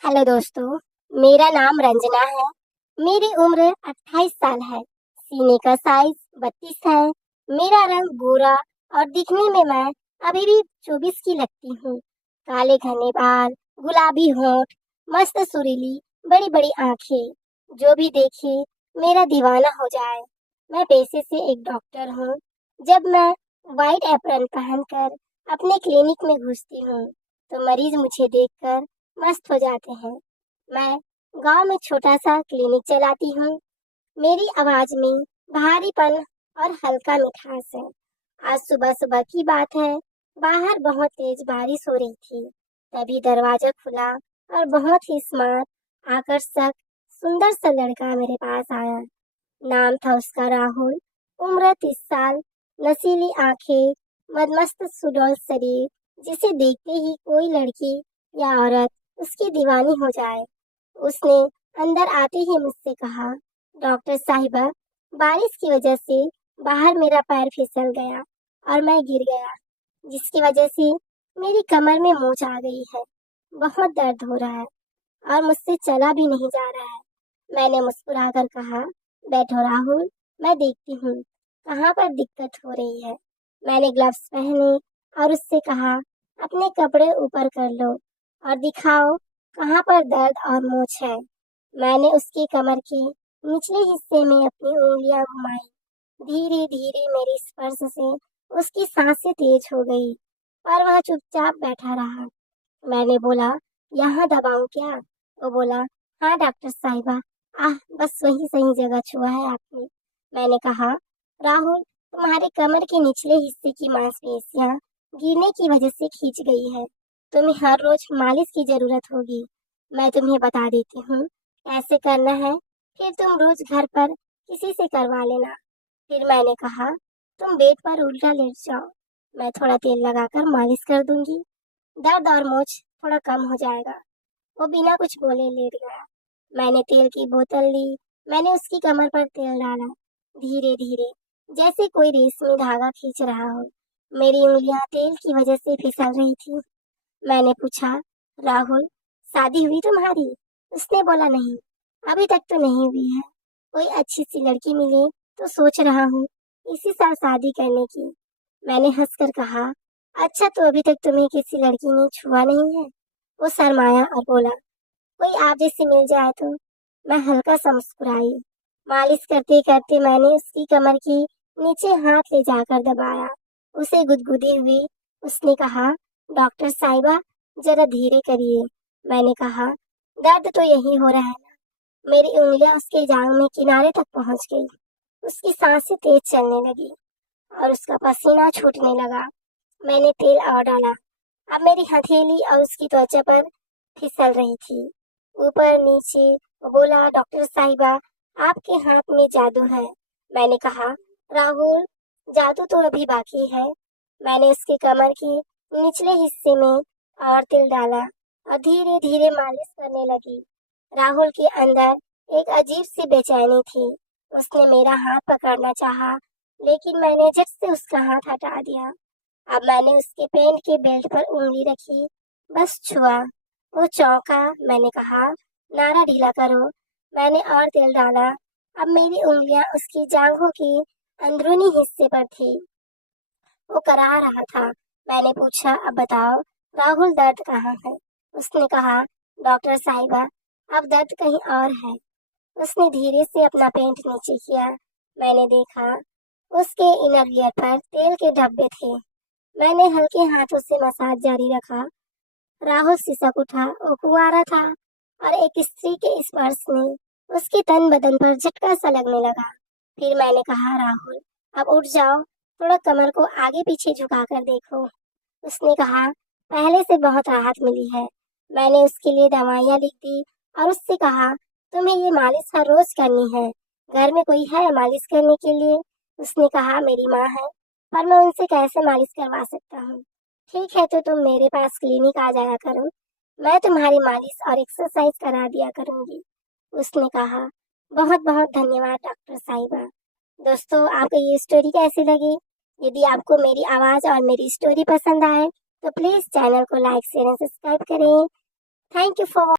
Hello दोस्तों, मेरा नाम रंजना है। मेरी उम्र 28 साल है। सीने का साइज 32 है। मेरा रंग गोरा और दिखने में मैं अभी भी 24 की लगती हूँ। काले घने बाल, गुलाबी होंठ, मस्त सुरीली बड़ी बड़ी आंखें। जो भी देखे मेरा दीवाना हो जाए। मैं पेशे से एक डॉक्टर हूँ। जब मैं वाइट एप्रन पहनकर अपने क्लिनिक में घुसती हूँ तो मरीज मुझे देखकर मस्त हो जाते हैं। मैं गांव में छोटा सा क्लिनिक चलाती हूँ। मेरी आवाज में भारीपन और हल्का मिठास है। आज सुबह सुबह की बात है। बाहर बहुत तेज बारिश हो रही थी। तभी दरवाजा खुला और बहुत ही स्मार्ट, आकर्षक, सुंदर सा लड़का मेरे पास आया। नाम था उसका राहुल। उम्र 30 साल। नशीली आंखें, मदमस्त सुडौल शरीर, जिसे देखते ही कोई लड़की या औरत उसकी दीवानी हो जाए। उसने अंदर आते ही मुझसे कहा, डॉक्टर साहिबा, बारिश की वजह से बाहर मेरा पैर फिसल गया और मैं गिर गया, जिसकी वजह से मेरी कमर में मोच आ गई है। बहुत दर्द हो रहा है और मुझसे चला भी नहीं जा रहा है। मैंने मुस्कुराकर कहा, बैठो राहुल, मैं देखती हूँ कहाँ पर दिक्कत हो रही है। मैंने ग्लव्स पहने और उससे कहा, अपने कपड़े ऊपर कर लो और दिखाओ कहाँ पर दर्द और मोच है। मैंने उसकी कमर के निचले हिस्से में अपनी उंगलियां घुमाई। धीरे धीरे मेरे स्पर्श से उसकी सांसें तेज हो गई, पर वह चुपचाप बैठा रहा। मैंने बोला, यहाँ दबाऊं क्या? वो बोला, हाँ डॉक्टर साहिबा। बस वही सही जगह छुआ है आपने। मैंने कहा, राहुल, तुम्हारे कमर के निचले हिस्से की मांसपेशियां गिरने की वजह से खींच गई है। तुम्हें हर रोज मालिश की जरूरत होगी। मैं तुम्हें बता देती हूँ कैसे करना है, फिर तुम रोज घर पर किसी से करवा लेना। फिर मैंने कहा, तुम बेड पर उल्टा लेट जाओ, मैं थोड़ा तेल लगाकर मालिश कर दूंगी। दर्द और मोच थोड़ा कम हो जाएगा। वो बिना कुछ बोले लेट गया। मैंने तेल की बोतल ली। मैंने उसकी कमर पर तेल डाला। धीरे धीरे, जैसे कोई रेशमी धागा खींच रहा हो। मेरी उंगलियां तेल की वजह से फिसल रही थी। मैंने पूछा, राहुल, शादी हुई तुम्हारी? उसने बोला, नहीं, अभी तक तो नहीं हुई है। कोई अच्छी सी लड़की मिले तो सोच रहा हूँ इसी साल शादी करने की। मैंने हंसकर कहा, अच्छा, तो अभी तक तुम्हें किसी लड़की ने छुआ नहीं है? वो शर्माया और बोला, कोई आप जैसे मिल जाए तो। मैं हल्का सा मुस्कुराई। मालिश करते करते मैंने उसकी कमर की नीचे हाथ ले जाकर दबाया। उसे गुदगुदी हुई। उसने कहा, डॉक्टर साहिबा, जरा धीरे करिए। मैंने कहा, दर्द तो यही हो रहा है ना। मेरी उंगलियां उसके जांग में किनारे तक पहुंच गई। उसकी सांसें तेज चलने लगी और उसका पसीना छूटने लगा। मैंने तेल और डाला। अब मेरी हथेली और उसकी त्वचा पर फिसल रही थी, ऊपर नीचे। वो बोला, डॉक्टर साहिबा, आपके हाथ में जादू है। मैंने कहा, राहुल, जादू तो अभी बाकी है। मैंने उसकी कमर के निचले हिस्से में और तिल डाला और धीरे धीरे मालिश करने लगी। राहुल के अंदर एक अजीब सी बेचैनी थी। उसने मेरा हाथ पकड़ना चाहा, लेकिन मैंने झट से उसका हाथ हटा दिया। अब मैंने उसके पैंट के बेल्ट पर उंगली रखी, बस छुआ। वो चौंका। मैंने कहा, नारा ढीला करो। मैंने और तेल डाला। अब मेरी उंगलियां उसकी जांघों के अंदरूनी हिस्से पर थी। वो करा रहा था। मैंने पूछा, अब बताओ राहुल, दर्द कहाँ है? उसने कहा, डॉक्टर साहिबा, अब दर्द कहीं और है। उसने धीरे से अपना पेंट नीचे किया। मैंने देखा उसके इनर वियर पर तेल के धब्बे थे। मैंने हल्के हाथों से मसाज जारी रखा। राहुल सिसक उठा। वो कुंवारा था और एक स्त्री के स्पर्श ने उसके तन बदन पर झटका सा लगने लगा। फिर मैंने कहा, राहुल, अब उठ जाओ, थोड़ा कमर को आगे पीछे झुका कर देखो। उसने कहा, पहले से बहुत राहत मिली है। मैंने उसके लिए दवाइयाँ लिख दी और उससे कहा, तुम्हें ये मालिश हर रोज करनी है। घर में कोई है मालिश करने के लिए? उसने कहा, मेरी माँ है, पर मैं उनसे कैसे मालिश करवा सकता हूँ। ठीक है, तो तुम मेरे पास क्लिनिक आ जाया करो, मैं तुम्हारी मालिश और एक्सरसाइज करा दिया करूंगी। उसने कहा, बहुत बहुत धन्यवाद डॉक्टर साहिबा। दोस्तों, आपको ये स्टोरी कैसी लगी? यदि आपको मेरी आवाज़ और मेरी स्टोरी पसंद आए तो प्लीज़ चैनल को लाइक शेयर एंड सब्सक्राइब करें। Thank you for